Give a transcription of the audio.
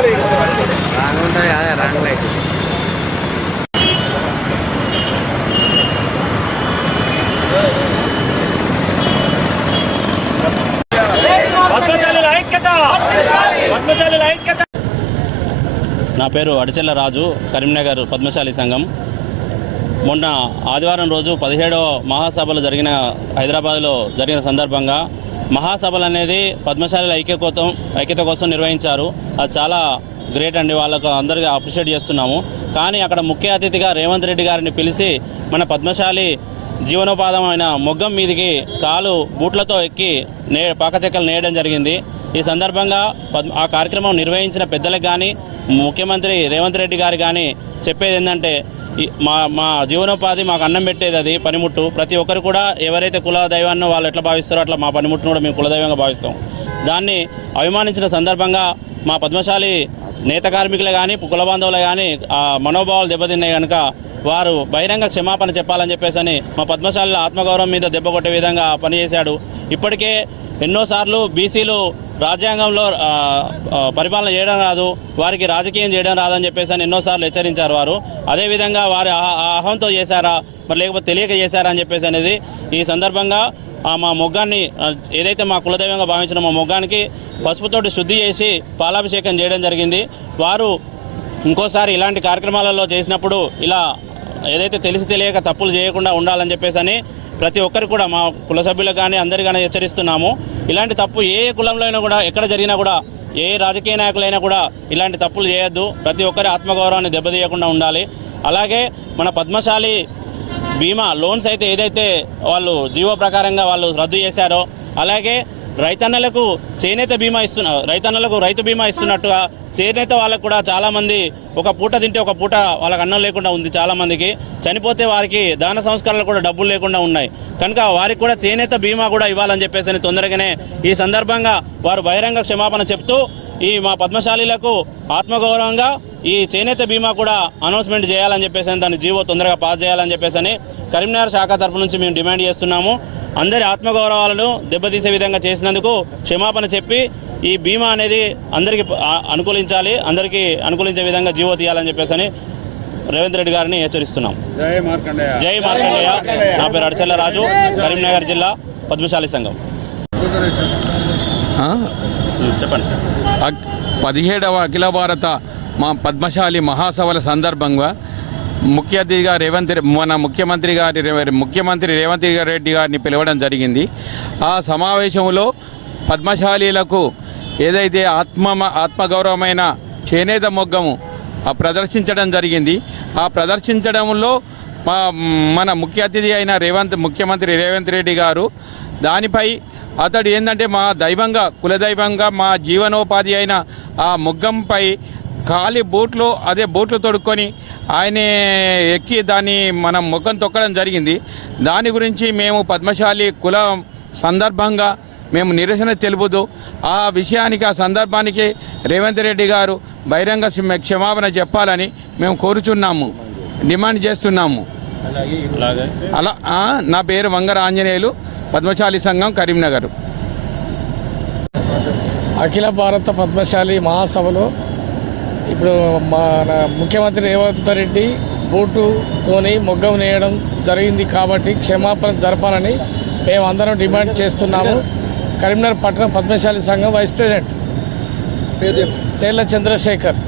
నా పేరు అడిచెల్ల రాజు, కరీంనగర్ పద్మశాలి సంఘం. మొన్న ఆదివారం రోజు 17వ మహాసభలు హైదరాబాద్లో జరిగిన సందర్భంగా మహాసభలు అనేది పద్మశాలి ఐక్యత కోసం నిర్వహించారు. అది చాలా గ్రేట్ అండి, వాళ్ళకు అందరికీ అప్రిషియేట్ చేస్తున్నాము. కానీ అక్కడ ముఖ్య అతిథిగా రేవంత్ రెడ్డి గారిని పిలిచి మన పద్మశాలి జీవనోపాధమైన మొగ్గం మీదికి కాలు బూట్లతో ఎక్కి పాకచెక్కలు నేయడం జరిగింది. ఈ సందర్భంగా ఆ కార్యక్రమం నిర్వహించిన పెద్దలకు కానీ ముఖ్యమంత్రి రేవంత్ రెడ్డి గారు కానీ చెప్పేది ఏంటంటే, మా జీవనోపాధి మాకు అన్నం పెట్టేది అది పనిముట్టు. ప్రతి ఒక్కరు కూడా ఎవరైతే కుల దైవాన్నో వాళ్ళు ఎట్లా భావిస్తారో అట్లా మా పనిముట్టును కూడా మేము కులదైవంగా భావిస్తాం. దాన్ని అభిమానించిన సందర్భంగా మా పద్మశాలి నేత కార్మికులు కానీ కుల బాంధవులు కానీ మనోభావాలు దెబ్బతిన్నాయి కనుక వారు బహిరంగ క్షమాపణ చెప్పాలని చెప్పేసి మా పద్మశాలిల ఆత్మగౌరవం మీద దెబ్బ కొట్టే విధంగా పనిచేశాడు. ఇప్పటికే ఎన్నోసార్లు బీసీలు రాజ్యాంగంలో పరిపాలన చేయడం రాదు, వారికి రాజకీయం చేయడం రాదని చెప్పేసి ఎన్నోసార్లు హెచ్చరించారు వారు. అదేవిధంగా వారి అహంతో చేశారా మరి లేకపోతే తెలియక చేశారా అని చెప్పేసి అనేది ఈ సందర్భంగా మా మొగ్గాన్ని ఏదైతే మా కులదైవంగా భావించిన మా మొగ్గానికి పసుపుతోటి శుద్ధి చేసి పాలాభిషేకం చేయడం జరిగింది. వారు ఇంకోసారి ఇలాంటి కార్యక్రమాలలో చేసినప్పుడు ఇలా ఏదైతే తెలిసి తెలియక తప్పులు చేయకుండా ఉండాలని చెప్పేసి ప్రతి ఒక్కరు కూడా మా కుల సభ్యులకు కానీ అందరు కానీ హెచ్చరిస్తున్నాము. ఇలాంటి తప్పు ఏ కులంలో అయినా కూడా ఎక్కడ జరిగినా కూడా ఏ రాజకీయ నాయకులైనా కూడా ఇలాంటి తప్పులు చేయొద్దు. ప్రతి ఒక్కరి ఆత్మగౌరవాన్ని దెబ్బతీయకుండా ఉండాలి. అలాగే మన పద్మశాలి బీమా లోన్స్ అయితే ఏదైతే వాళ్ళు జీవో ప్రకారంగా వాళ్ళు రద్దు చేశారో, అలాగే రైతన్నలకు చేనేత బీమా రైతన్నలకు రైతు బీమా ఇస్తున్నట్టుగా చేనేత వాళ్ళకు కూడా చాలామంది ఒక పూట తింటే ఒక పూట వాళ్ళకి అన్నం లేకుండా ఉంది. చాలామందికి చనిపోతే వారికి దాన సంస్కారాలు కూడా డబ్బులు లేకుండా ఉన్నాయి కనుక వారికి కూడా చేనేత బీమా కూడా ఇవ్వాలని చెప్పేసి తొందరగానే ఈ సందర్భంగా వారు బహిరంగ క్షమాపణ చెప్తూ ఈ మా పద్మశాలీలకు ఆత్మగౌరవంగా ఈ చేనేత బీమా కూడా అనౌన్స్మెంట్ చేయాలని చెప్పేసి దాన్ని జీవో తొందరగా పాస్ చేయాలని చెప్పేసి కరీంనగర్ శాఖ తరపు నుంచి మేము డిమాండ్ చేస్తున్నాము. అందరి ఆత్మగౌరవాలను దెబ్బతీసే విధంగా చేసినందుకు క్షమాపణ చెప్పి ఈ బీమా అనేది అందరికీ అనుకూలించాలి, అందరికీ అనుకూలించే విధంగా జీవో తీయాలని చెప్పేసి రేవంత్ రెడ్డి గారిని హెచ్చరిస్తున్నాం. జై మార్కండేయ. నా పేరు అడిచెల్ల రాజు, కరీంనగర్ జిల్లా పద్మశాలి సంఘం. చెప్పండి. 17వ అఖిల భారత మా పద్మశాలి మహాసభల సందర్భంగా ముఖ్య అతిథిగా మన ముఖ్యమంత్రి రేవంత్ రెడ్డి గారిని పిలవడం జరిగింది. ఆ సమావేశంలో పద్మశాలీలకు ఏదైతే ఆత్మగౌరవమైన చేనేత మొగ్గము ప్రదర్శించడం జరిగింది. ఆ ప్రదర్శించడంలో మన ముఖ్య అతిథి అయిన ముఖ్యమంత్రి రేవంత్ రెడ్డి గారు దానిపై అతడు ఏంటంటే మా దైవంగా కులదైవంగా మా జీవనోపాధి అయిన ఆ మొగ్గంపై ఖాళీ బూట్లు తొడుక్కొని ఆయన ఎక్కి దాన్ని మనం ముఖం తొక్కడం జరిగింది. దాని గురించి మేము పద్మశాలి కుల సందర్భంగా మేము నిరసన తెలుపుతూ ఆ విషయానికి ఆ సందర్భానికి రేవంత్ రెడ్డి గారు బహిరంగ క్షమాపణ చెప్పాలని మేము కోరుచున్నాము, డిమాండ్ చేస్తున్నాము. అలా నా పేరు వంగర ఆంజనేయులు, పద్మశాలి సంఘం కరీంనగర్. అఖిల భారత పద్మశాలి మహాసభలో ఇప్పుడు మన ముఖ్యమంత్రి రేవంత్ రెడ్డి బూటుతోని మొగ్గం నేయడం జరిగింది కాబట్టి క్షమాపణ జరపాలని మేమందరం డిమాండ్ చేస్తున్నాము. కరీంనగర్ పట్టణ పద్మశాలి సంఘం వైస్ ప్రెసిడెంట్ తేళ్ల చంద్రశేఖర్.